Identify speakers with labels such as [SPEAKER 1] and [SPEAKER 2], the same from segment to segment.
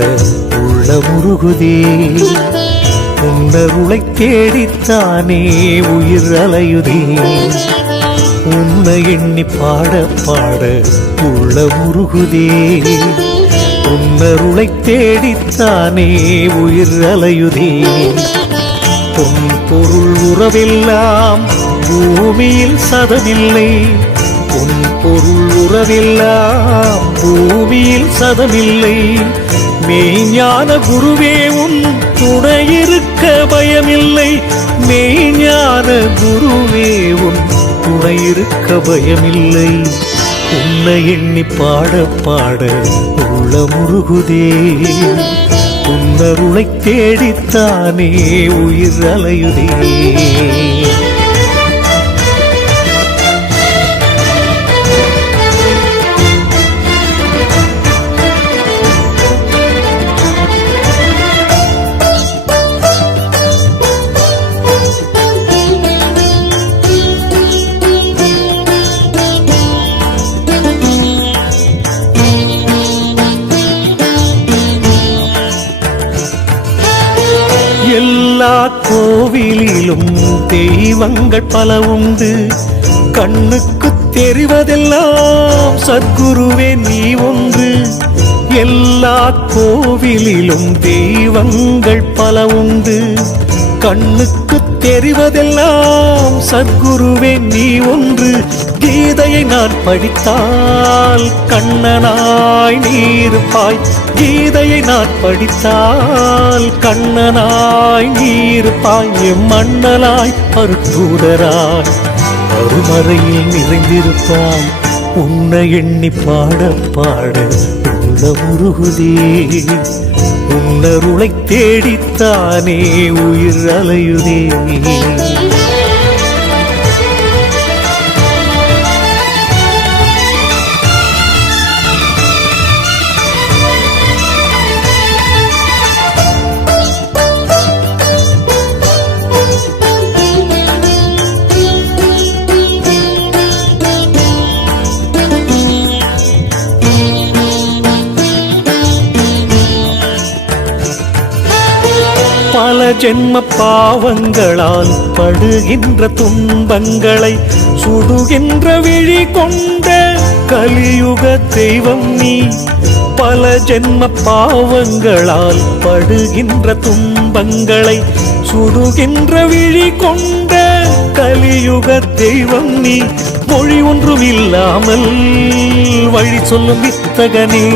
[SPEAKER 1] உன்னை உள்ள முருகுதே உன்னருளை தேடித்தானே உயிர் அலையுதே. உன்னை எண்ணி பாட பாட உள்ள முருகுதே உன்னருளை தேடித்தானே உயிர் அலையுதே. பொன் பொருள் உறவெல்லாம் பூமியில் சதமில்லை. பொன் பொருள் உறவெல்லாம் பூமியில் சதமில்லை. மெய்ஞான குருவே உன் துணையிருக்க பயமில்லை. மெய்ஞான குருவே உன் துணையிருக்க பயமில்லை. உன்னை எண்ணி பாட பாட உள்ள முருகுதே. உன்னருளை தேடித்தானே உயிர் அலையுதே. கோவிலிலும் தெய்வங்கள் பல உண்டு. கண்ணுக்கு தெரிவதெல்லாம் சத்குருவே நீ ஒன்று. எல்லா கோவிலிலும் தெய்வங்கள் பல உண்டு. கண்ணுக்கு தெரிவதெல்லாம் சத்குருவே நீ ஒன்று. கீதையை நான் படித்தால் கண்ணனாய் நீருப்பாய். கீதையை நான் படித்தால் கண்ணனாய் நீருப்பாய். எம் மண்ணலாய் அருத்தூதராய் அருமறையில் நிறைந்திருப்பாய். உன்னை எண்ணி பாட பாட உள்ள முருகுதே உன்னருளை தேடித்தானே உயிர் அலையுதே. ஜென்ம பாவங்களால் படுகின்ற துன்பங்களை சுடுகின்ற விழி கொண்ட கலியுக தெய்வம் நீ. பல ஜென்ம பாவங்களால் படுகின்ற துன்பங்களை சுடுகின்ற விழி கொண்ட கலியுக தெய்வம் நீ. மொழி ஒன்றும் இல்லாமல் வழி சொல்லும் வித்தகனே.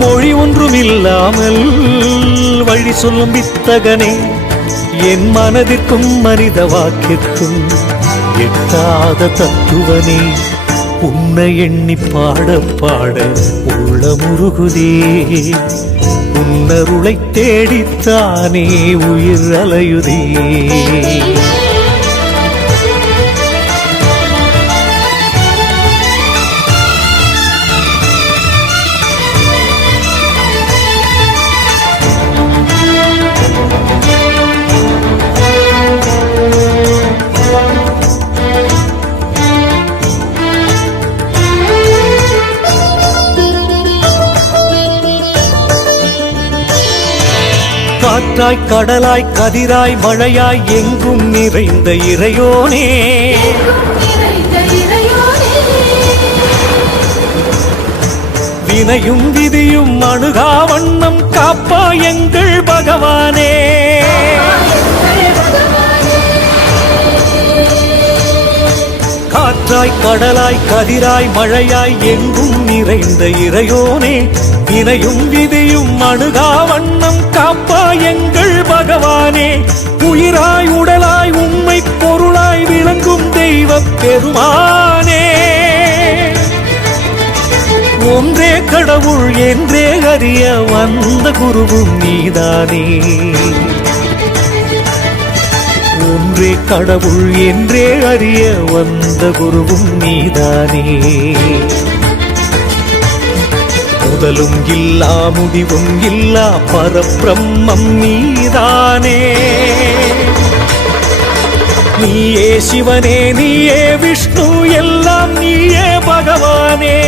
[SPEAKER 1] மொழி ஒன்றும் இல்லாமல் வழி சொல்லும் வித்தகனே என் மனதிற்கும் மனித வாக்கிற்கும் எட்டாத தத்துவனே உன்னை எண்ணி பாட பாட உள்ள முருகுதே உன்னருளை தேடித்தானே உயிர் அலையுதே. காற்றாய் கடலாய் கதிராய் மழையாய் எங்கும் நிறைந்த இறையோனே. வினையும் விதியும் அணுகா வண்ணம் காப்பா எங்கள் பகவானே. காற்றாய் கடலாய் கதிராய் மழையாய் எங்கும் நிறைந்த இறையோனே. வினையும் விதியும் அணுகா வண்ணம் எங்கள் பகவானே உயிராய் உடலாய் உண்மை பொருளாய் விளங்கும் தெய்வ பெருமானே. ஒன்றே கடவுள் என்றே அறிய வந்த குருவும் நீதானே. ஒன்றே கடவுள் என்றே அறிய வந்த குருவும் நீதானே. முதலும் இல்லா முடிவும் இல்லா பரப்பிரம்மம் நீதானே. நீயே சிவனே நீயே விஷ்ணு எல்லாம் நீயே பகவானே.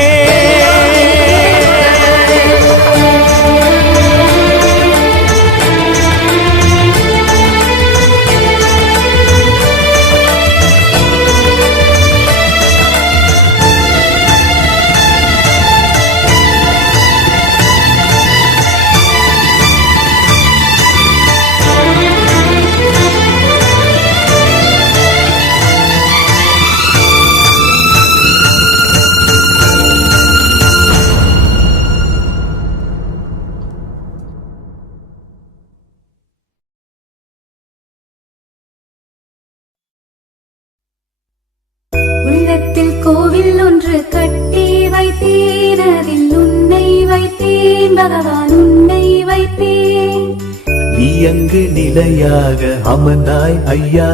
[SPEAKER 2] அமர்ந்தாய் ஐயா.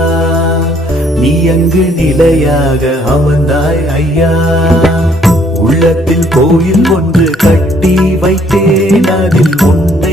[SPEAKER 2] நீ அங்கு நிலையாக அமர்ந்தாய் ஐயா. உள்ளத்தில் கோயில் ஒன்று கட்டி வைத்தேன் அதில் ஒன்று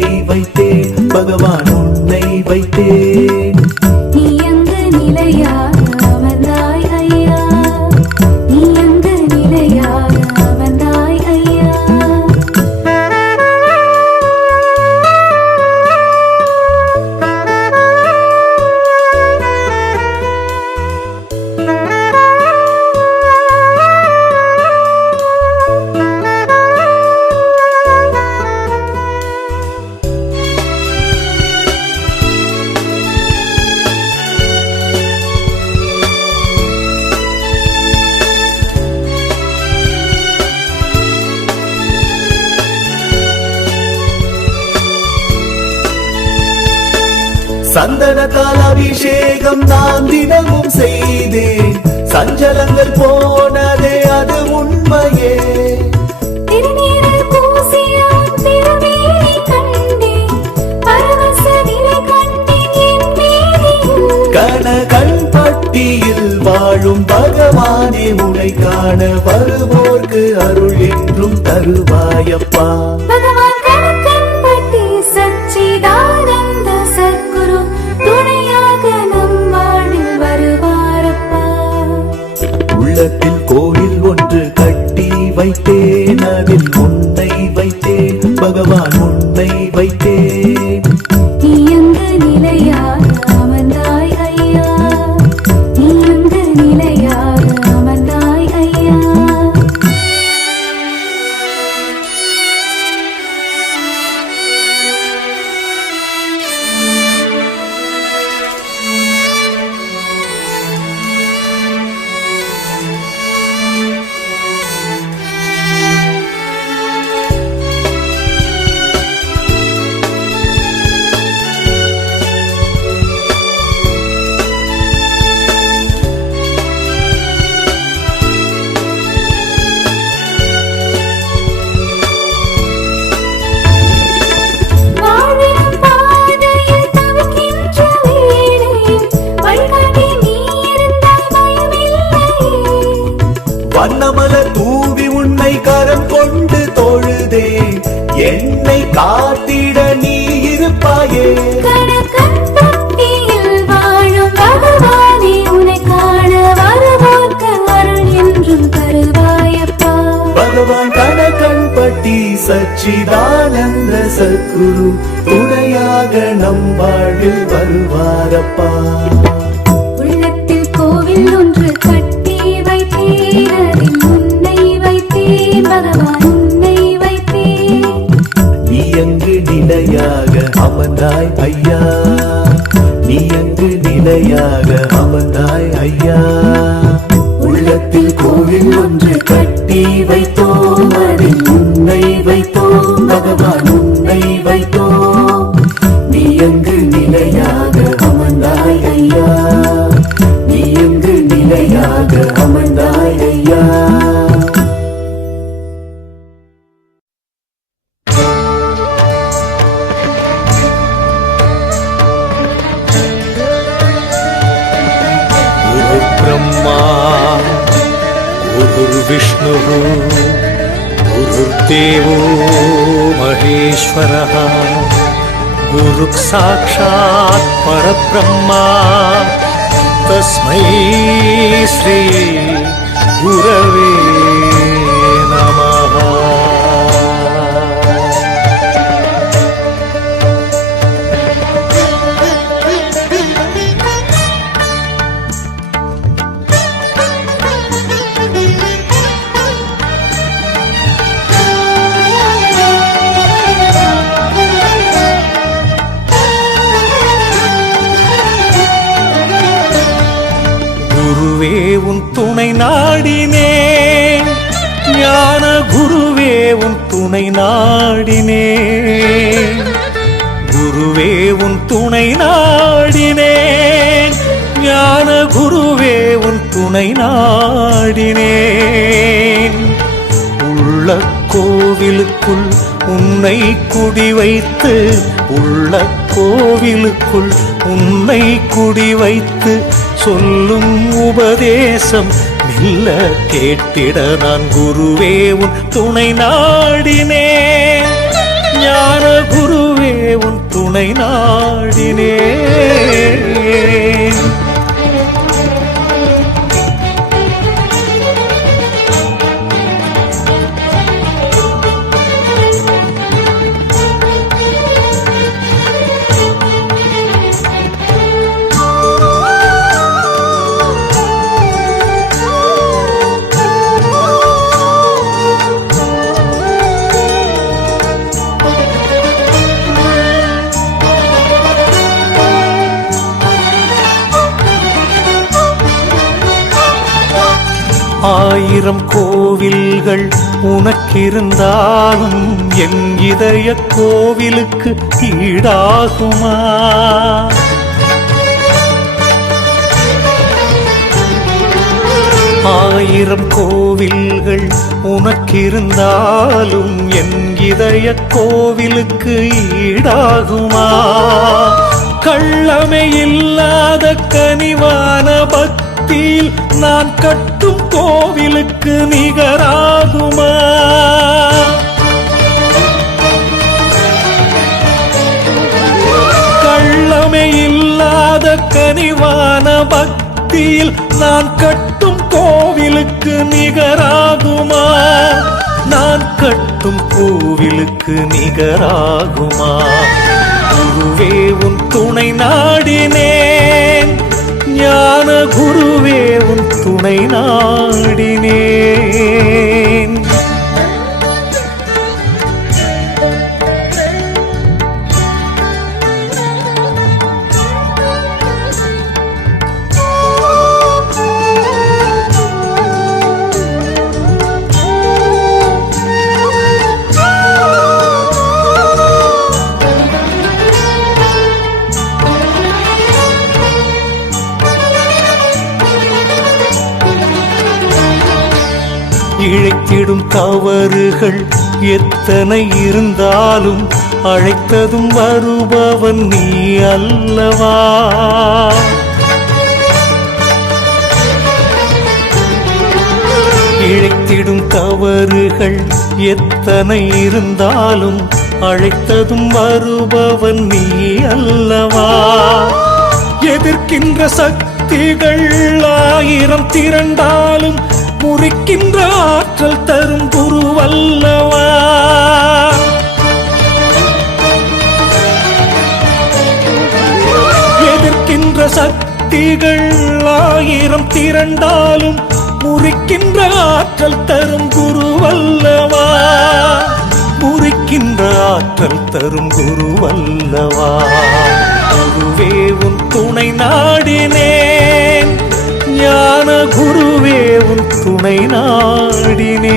[SPEAKER 2] அபிஷேகம் நான் தினமும் செய்தேன். சஞ்சலங்கள் போனதே அது உண்மையே. கண்பட்டியில் வாழும் பகவானே உனை காண வருவோர்க்கு அருள் என்றும் தருவாயப்பா. வண்ணமலர் தூவி உன்னை கரம் கொண்டு தொழுதே. என்னை காத்திட நீ இருப்பாயே.
[SPEAKER 3] பகவானே உன்னை காண வருவோர்க்கு அருள் என்றும் தருவாயப்பா.
[SPEAKER 2] பகவான் கணக்கன்பட்டி சச்சிதானந்த சத்குரு துணையாக நம் வாழ்வில் வருவாரப்பா.
[SPEAKER 3] வைத்தேன் பகவான் உன்னை வைத்தேன்
[SPEAKER 2] நீ நிலையாக அமர்ந்தாய் ஐயா நீ அங்கு நிலையாக அமர்ந்தாய் ஐயா உள்ளத்தில் கோவில் ஒன்று கட்டி வைத்தோம் அதில் உன்னை வைத்தோம் பகவான் உன்னை வைத்தோம் நீ அங்கு நிலையாக गुरुर्देवो महेश्वरः गुरुः साक्षात् परब्रह्मा तस्मै श्री गुरवे குருவே உன் துணை நாடினேன். ஞான குருவே உன் துணை நாடினேன். குருவே உன் துணை நாடினேன். ஞான குருவே உன் துணை நாடினேன். உள்ள கோவிலுக்குள்
[SPEAKER 1] உன்னை குடி வைத்து உள்ள கோவிலுக்குள் உன்னை குடி வைத்து சொல்லும் உபதேசம் மெல்ல கேட்டிட நான் குருவே உன் துணை நாடினே. ஞான குருவே உன் துணை நாடினே. ஆயிரம் கோவில்கள் உனக்கிருந்தாலும் என் இதய கோவிலுக்கு ஈடாகுமா? ஆயிரம் கோவில்கள் உனக்கிருந்தாலும் என் இதய கோவிலுக்கு ஈடாகுமா? கள்ளமை இல்லாத கனிவான பக்தி பக்தியில் நான் கட்டும் கோவிலுக்கு நிகராகுமா? கள்ளமே இல்லாத கனிவான பக்தியில் நான் கட்டும் கோவிலுக்கு நிகராகுமா? நான் கட்டும் கோவிலுக்கு நிகராகுமா? குருவே உன் துணை நாடினே. ஞான குருவே உன் துணை நாடினே. தவறுகள் எத்தனை இருந்தாலும் அழைத்ததும் வருபவன் நீ அல்லவா? இழைத்திடும் தவறுகள் எத்தனை இருந்தாலும் அழைத்ததும் வருபவன் நீ அல்லவா? எதிர்க்கின்ற சக்திகள் ஆயிரம் திரண்டாலும் முறிக்கின்ற ஆற்றல் தரும் குருவல்லவா எதிர்க்கின்ற சக்திகள் ஆயிரம் திரண்டாலும் முறிக்கின்ற ஆற்றல் தரும் குருவல்லவா முறிக்கின்ற ஆற்றல் தரும் குருவல்லவா குருவே உன் துணை நாடினே. ஞான குருவே உன் துணை நாடினேன்.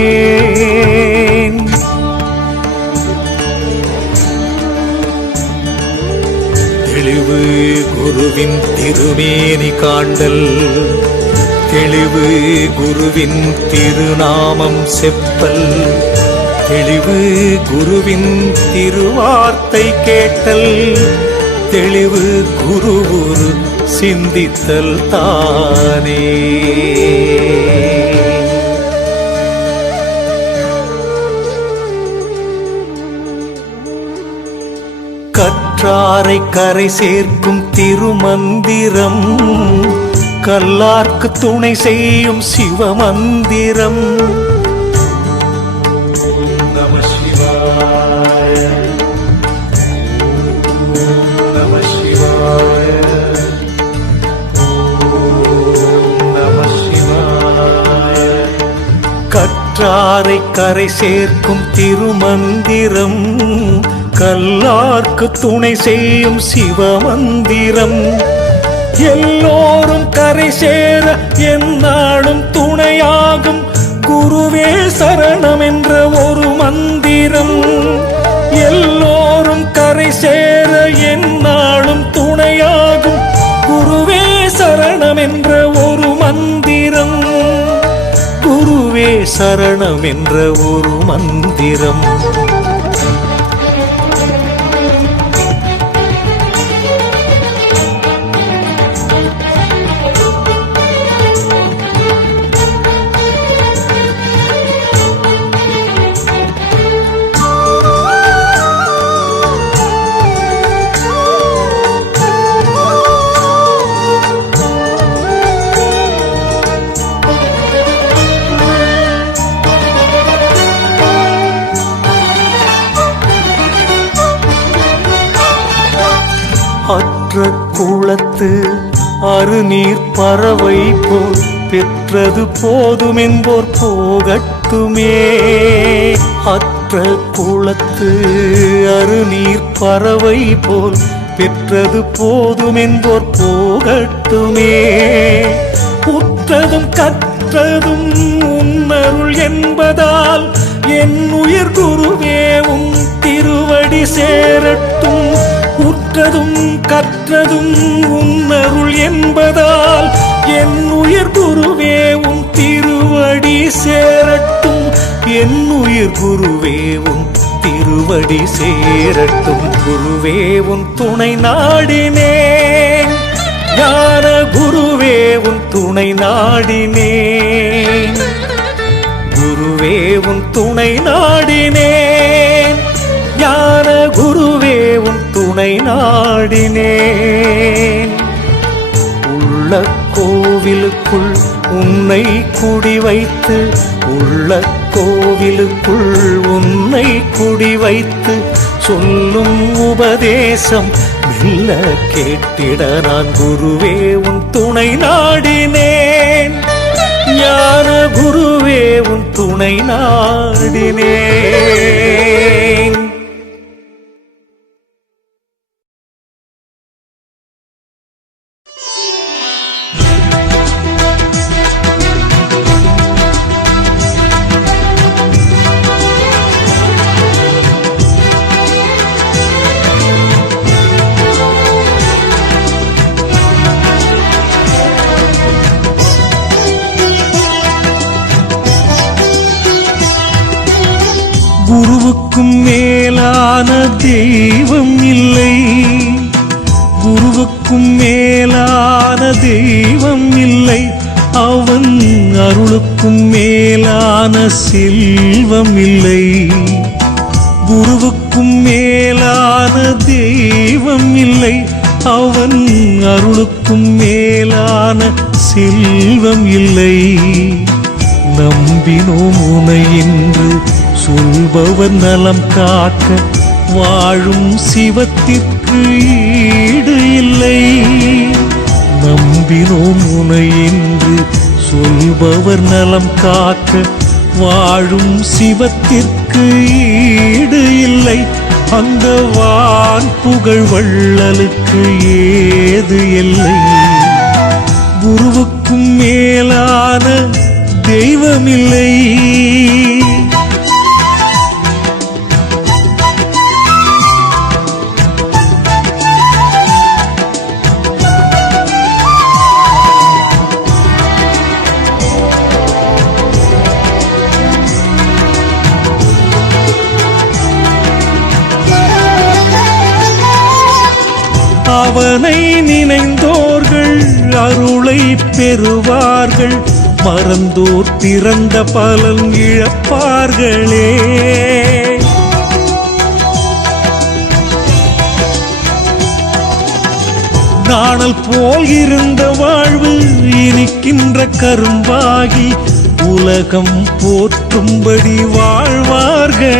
[SPEAKER 1] தெளிவு குருவின் திருமேனி காண்டல். தெளிவு குருவின் திருநாமம் செப்பல். தெளிவு குருவின் திருவார்த்தை கேட்டல். தெளிவு குருவுரு சிந்தித்தல் தானே. கற்றாரை கரை சேர்க்கும் திருமந்திரம் கல்லார்க்கு துணை செய்யும் சிவமந்திரம். கற்றாரை கரை சேர்க்கும் திருமந்திரம் கல்லார்க்கு துணை செய்யும் சிவமந்திரம். எல்லோரும் கரை சேர எந்நாளும் துணையாகும் குருவே சரணம் என்ற ஒரு மந்திரம். எல்லோரும் கரை சேர சரணம் என்ற ஒரு மந்திரம். குளத்து அருநீர் பறவை போல் பெற்றது போதுமென்போர் போகட்டுமே. அற்ற குளத்து அருநீர் பறவை போல் பெற்றது போதுமென்போர் போகட்டுமே. உற்றதும் கற்றதும் உன்னருள் என்பதால் என் உயிர் குருவே உன் திருவடி சே கண்டதும் கற்றதும் உன்னருள் என்பதால் என் உயிர் குருவே உன் திருவடி சேரட்டும். என் உயிர் குருவே உன் திருவடி சேரட்டும். குருவே உன் துணை நாடினே. ஞான குருவே உன் துணை நாடினே. குருவே உன் துணை நாடினே. உனை நாடினேன். உள்ள கோவிலுக்குள் உன்னை குடி வைத்து உள்ள கோவிலுக்குள் உன்னை குடி வைத்து சொல்லும் உபதேசம் மெல்ல கேட்டிட நான் குருவே உன் துணை நாடினேன். ஞான குருவே உன் துணை நாடினேன். தெய்வம் இல்லை. குருவுக்கும் மேலான தெய்வம் இல்லை. அவன் அருளுக்கும் மேலான செல்வம் இல்லை. குருவுக்கும் மேலான தெய்வம் இல்லை. அவன் அருளுக்கும் மேலான செல்வம் இல்லை. நம்பினோம் உனை என்று சொல்பவன் நலம் காக்க வாழும் சிவத்திற்கு ஈடு இல்லை. நம்பினோம் உனை என்று சொல்பவர் நலம் காக்க வாழும் சிவத்திற்கு ஈடு இல்லை. அந்த வான் புகழ் வள்ளலுக்கு ஏது இல்லை. குருவுக்கும் மேலான தெய்வமில்லை. அவனை நினைந்தோர்கள் அருளை பெறுவார்கள். மறந்தோர் பிறந்த பலன் இழப்பார்களே. நாணல் போல் இருந்த வாழ்வு இனிக்கின்ற கரும்பாகி உலகம் போற்றும்படி வாழ்வார்கள்.